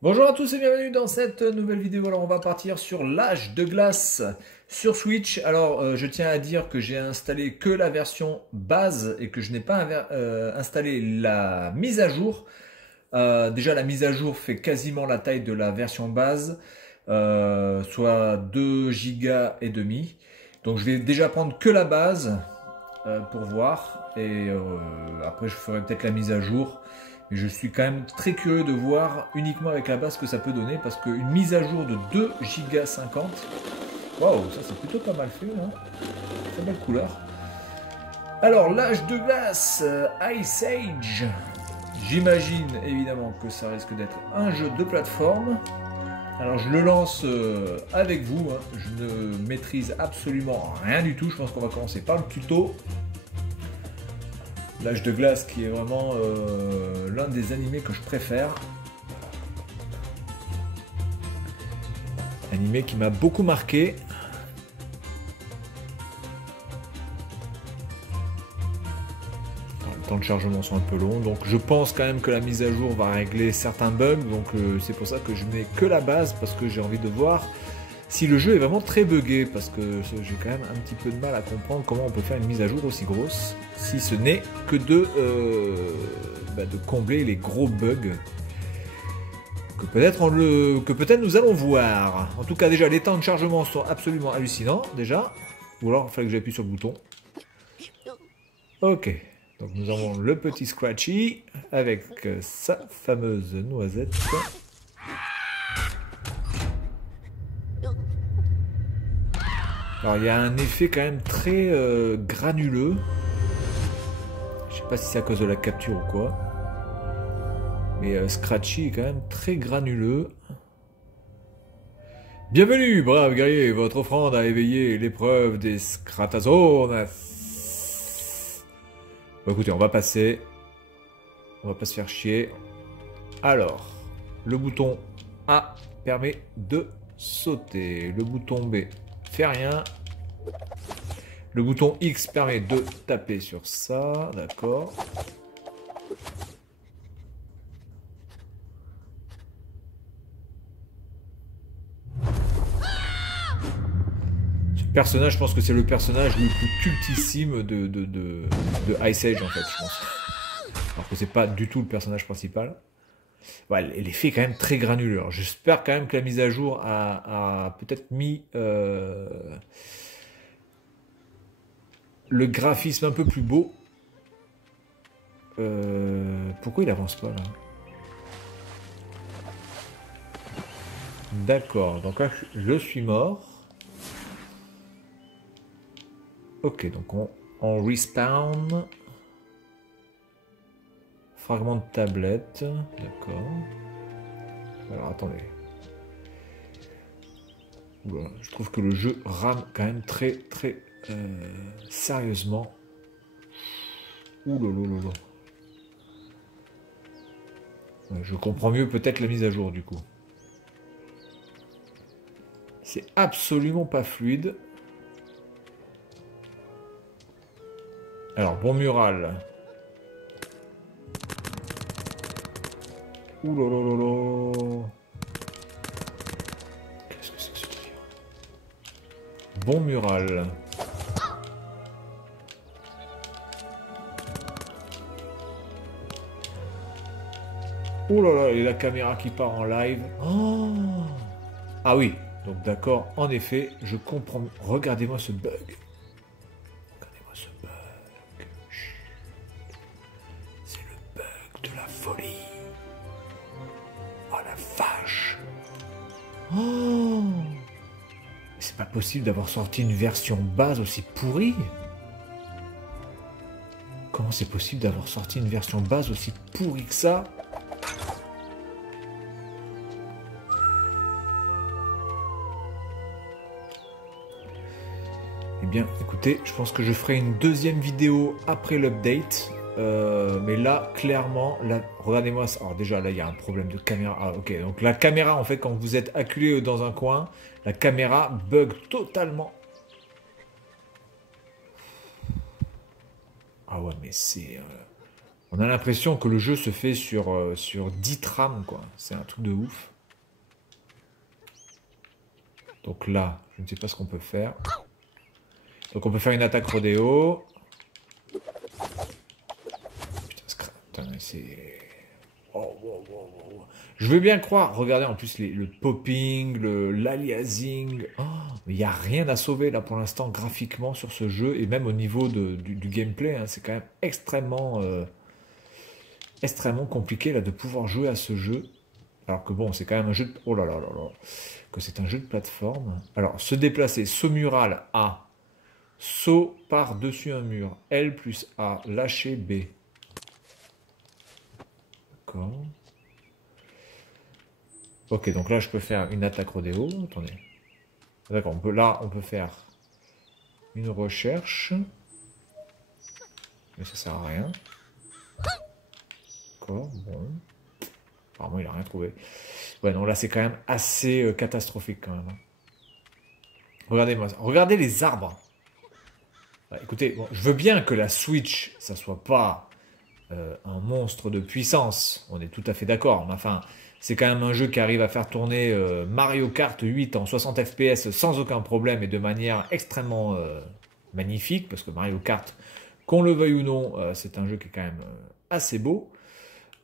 Bonjour à tous et bienvenue dans cette nouvelle vidéo. Alors on va partir sur l'âge de glace sur Switch. Alors je tiens à dire que j'ai installé que la version base et que je n'ai pas installé la mise à jour. Déjà la mise à jour fait quasiment la taille de la version base, soit 2 gigas et demi. Donc je vais déjà prendre que la base pour voir et après je ferai peut-être la mise à jour. Mais je suis quand même très curieux de voir uniquement avec la base ce que ça peut donner parce qu'une mise à jour de 2 Go 50, waouh, ça c'est plutôt pas mal fait, hein. Très belle couleur. Alors l'âge de glace, Ice Age. J'imagine évidemment que ça risque d'être un jeu de plateforme. Alors je le lance avec vous, hein. Je ne maîtrise absolument rien du tout. Je pense qu'on va commencer par le tuto. L'âge de glace qui est vraiment l'un des animés que je préfère. Animé qui m'a beaucoup marqué. Les temps de chargement sont un peu longs, donc je pense quand même que la mise à jour va régler certains bugs. Donc c'est pour ça que je mets que la base, parce que j'ai envie de voir si le jeu est vraiment très buggé, parce que j'ai quand même un petit peu de mal à comprendre comment on peut faire une mise à jour aussi grosse, si ce n'est que de combler les gros bugs que peut-être nous allons voir. En tout cas déjà les temps de chargement sont absolument hallucinants déjà, ou alors il fallait que j'appuie sur le bouton. Ok, donc nous avons le petit Scratchy avec sa fameuse noisette. Alors il y a un effet quand même très granuleux. Je sais pas si c'est à cause de la capture ou quoi. Mais Scratchy est quand même très granuleux. Bienvenue, brave guerrier, votre offrande a éveillé l'épreuve des Scratazones. Bon écoutez, on va passer. On va pas se faire chier. Alors, le bouton A permet de sauter. Le bouton B fait rien. Le bouton X permet de taper sur ça, d'accord. Ce personnage, je pense que c'est le personnage le plus cultissime de Ice Age, en fait, je pense. Alors que c'est pas du tout le personnage principal. Ouais, l'effet est quand même très granuleux. J'espère quand même que la mise à jour a peut-être mis le graphisme un peu plus beau. Pourquoi il avance pas là? D'accord, donc là je suis mort. Ok, donc on respawn. Fragment de tablette, d'accord. Alors attendez. Oula, je trouve que le jeu rame quand même très sérieusement. Ouh. Ouais, je comprends mieux peut-être la mise à jour du coup. C'est absolument pas fluide. Alors, bon mural. Ouh. Qu'est-ce que c'est que ce délire? Bon mural. Ouh là là, et la caméra qui part en live. Oh, ah oui, donc d'accord, en effet, je comprends. Regardez-moi ce bug. Regardez-moi ce bug. Chut. C'est le bug de la folie. Oh la vache. Oh, c'est pas possible d'avoir sorti une version base aussi pourrie. Comment c'est possible d'avoir sorti une version base aussi pourrie que ça? Eh bien, écoutez, je pense que je ferai une deuxième vidéo après l'update. Mais là, clairement, là, regardez-moi ça. Alors déjà, là, il y a un problème de caméra. Ah, ok. Donc la caméra, en fait, quand vous êtes acculé dans un coin, la caméra bug totalement. Ah ouais, mais c'est... On a l'impression que le jeu se fait sur 10 trames, quoi. C'est un truc de ouf. Donc là, je ne sais pas ce qu'on peut faire. Donc on peut faire une attaque rodéo. Putain, c'est... Oh, wow, wow, wow. Je veux bien croire. Regardez en plus le popping, l'aliasing. Oh, mais il n'y a rien à sauver là pour l'instant graphiquement sur ce jeu. Et même au niveau du gameplay, hein, c'est quand même extrêmement compliqué là, de pouvoir jouer à ce jeu. Alors que bon, c'est quand même un jeu de... Oh là là là là. Que c'est un jeu de plateforme. Alors, se déplacer, saut mural A. Saut par-dessus un mur. L plus A. Lâcher B. D'accord. Ok, donc là, je peux faire une attaque rodéo. Attendez. D'accord, là, on peut faire une recherche. Mais ça sert à rien. D'accord, bon. Apparemment, il n'a rien trouvé. Ouais, non, là, c'est quand même assez catastrophique, quand même. Regardez-moi ça. Regardez les arbres. Bah, écoutez, bon, je veux bien que la Switch, ça soit pas un monstre de puissance. On est tout à fait d'accord. Mais enfin, c'est quand même un jeu qui arrive à faire tourner Mario Kart 8 en 60 FPS sans aucun problème et de manière extrêmement magnifique. Parce que Mario Kart, qu'on le veuille ou non, c'est un jeu qui est quand même assez beau.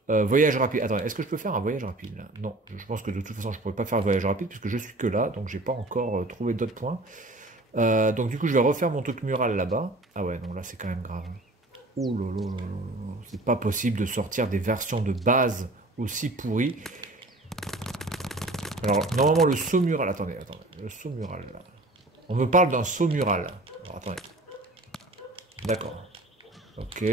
Voyage rapide. Attends, est-ce que je peux faire un voyage rapide là? Non, je pense que de toute façon, je ne pourrais pas faire un voyage rapide puisque je suis que là, donc j'ai pas encore trouvé d'autres points. Donc du coup, je vais refaire mon truc mural là-bas. Ah ouais, non, là, c'est quand même grave. Oh là là là là, c'est pas possible de sortir des versions de base aussi pourries. Alors, normalement, le saut mural... Attendez, le saut mural, là. On me parle d'un saut mural. Alors, attendez. D'accord. Ok.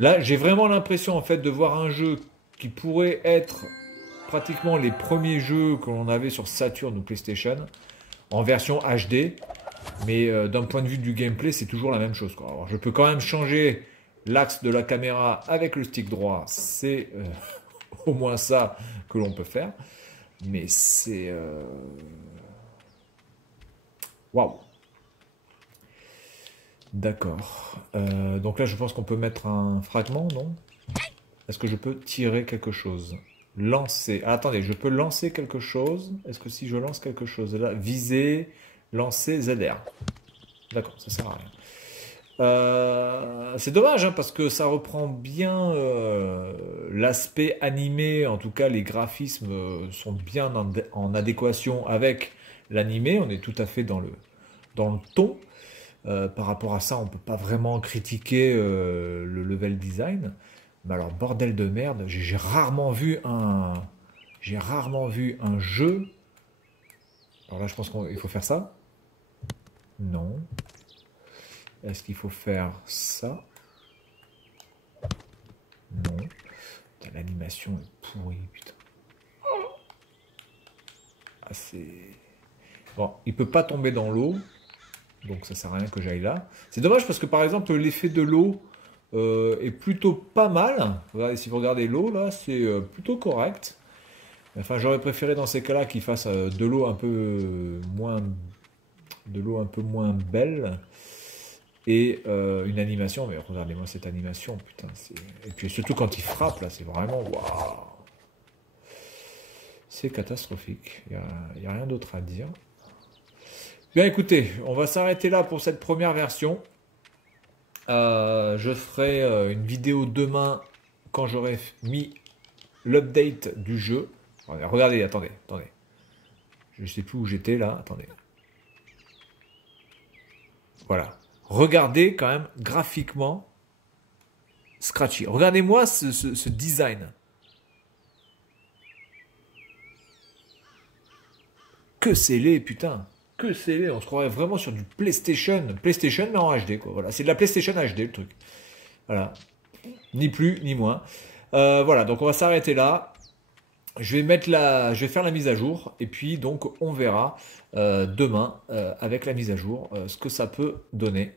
Là, j'ai vraiment l'impression, en fait, de voir un jeu qui pourrait être pratiquement les premiers jeux que l'on avait sur Saturn ou PlayStation, en version HD, mais d'un point de vue du gameplay, c'est toujours la même chose, quoi. Alors, je peux quand même changer l'axe de la caméra avec le stick droit, c'est au moins ça que l'on peut faire, mais c'est... Waouh! D'accord. Donc là, je pense qu'on peut mettre un fragment, non? Est-ce que je peux tirer quelque chose? Lancer. Ah, attendez, je peux lancer quelque chose. Est-ce que si je lance quelque chose là, viser, lancer ZR. D'accord, ça sert à rien. C'est dommage hein, parce que ça reprend bien l'aspect animé. En tout cas, les graphismes sont bien en adéquation avec l'animé. On est tout à fait dans le ton. Par rapport à ça, on peut pas vraiment critiquer le level design. Mais alors, bordel de merde, j'ai rarement vu un jeu. Alors là, je pense qu'il faut faire ça. Non. Est-ce qu'il faut faire ça? Non. L'animation est pourrie, putain. Ah, c'est... Bon, il peut pas tomber dans l'eau. Donc ça sert à rien que j'aille là. C'est dommage parce que par exemple l'effet de l'eau est plutôt pas mal. Regardez, si vous regardez l'eau là, c'est plutôt correct. Enfin j'aurais préféré dans ces cas-là qu'il fasse de l'eau un peu moins belle et une animation. Mais regardez-moi cette animation, putain. Et puis surtout quand il frappe là, c'est vraiment waouh. C'est catastrophique. Il y a rien d'autre à dire. Bien écoutez, on va s'arrêter là pour cette première version. Je ferai une vidéo demain quand j'aurai mis l'update du jeu. Regardez, attendez. Je ne sais plus où j'étais là, attendez. Voilà. Regardez quand même graphiquement Scratchy. Regardez-moi ce design. Que c'est laid, putain. Que c'est laid, on se croirait vraiment sur du PlayStation mais en HD quoi. Voilà, c'est de la PlayStation HD le truc. Voilà, ni plus ni moins. Voilà, donc on va s'arrêter là. Je vais faire la mise à jour et puis donc on verra demain avec la mise à jour ce que ça peut donner.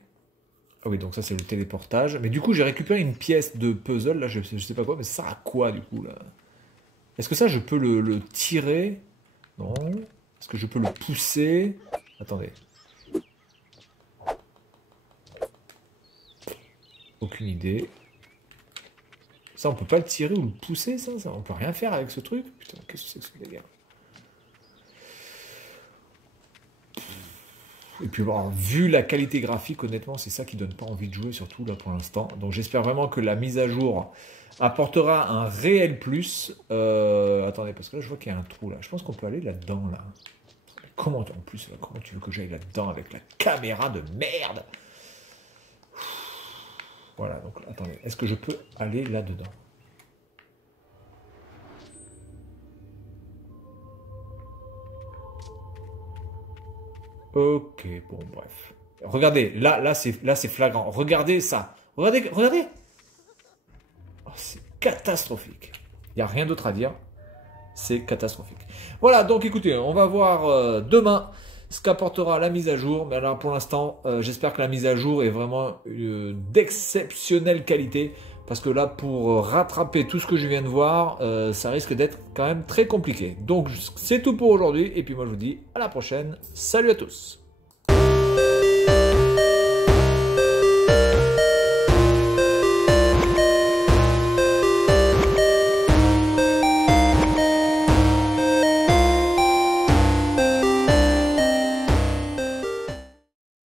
Ah oui, donc ça c'est le téléportage. Mais du coup j'ai récupéré une pièce de puzzle là, je sais pas quoi, mais ça sert à quoi du coup là? Est-ce que ça je peux le tirer? Non. Est-ce que je peux le pousser? Attendez. Aucune idée. Ça, on peut pas le tirer ou le pousser, ça on peut rien faire avec ce truc. Putain, qu'est-ce que c'est que ce délire? Et puis, bon, vu la qualité graphique, honnêtement, c'est ça qui donne pas envie de jouer, surtout là pour l'instant. Donc, j'espère vraiment que la mise à jour apportera un réel plus. Attendez, parce que là, je vois qu'il y a un trou là. Je pense qu'on peut aller là-dedans, là. Comment, en plus, là, comment tu veux que j'aille là-dedans avec la caméra de merde? Voilà, donc attendez, est-ce que je peux aller là-dedans? Ok, bon, bref. Regardez, là c'est flagrant. Regardez ça. Regardez. Oh, c'est catastrophique. Il n'y a rien d'autre à dire. C'est catastrophique. Voilà, donc écoutez, on va voir demain ce qu'apportera la mise à jour. Mais alors pour l'instant, j'espère que la mise à jour est vraiment d'exceptionnelle qualité. Parce que là, pour rattraper tout ce que je viens de voir, ça risque d'être quand même très compliqué. Donc c'est tout pour aujourd'hui. Et puis moi je vous dis à la prochaine. Salut à tous.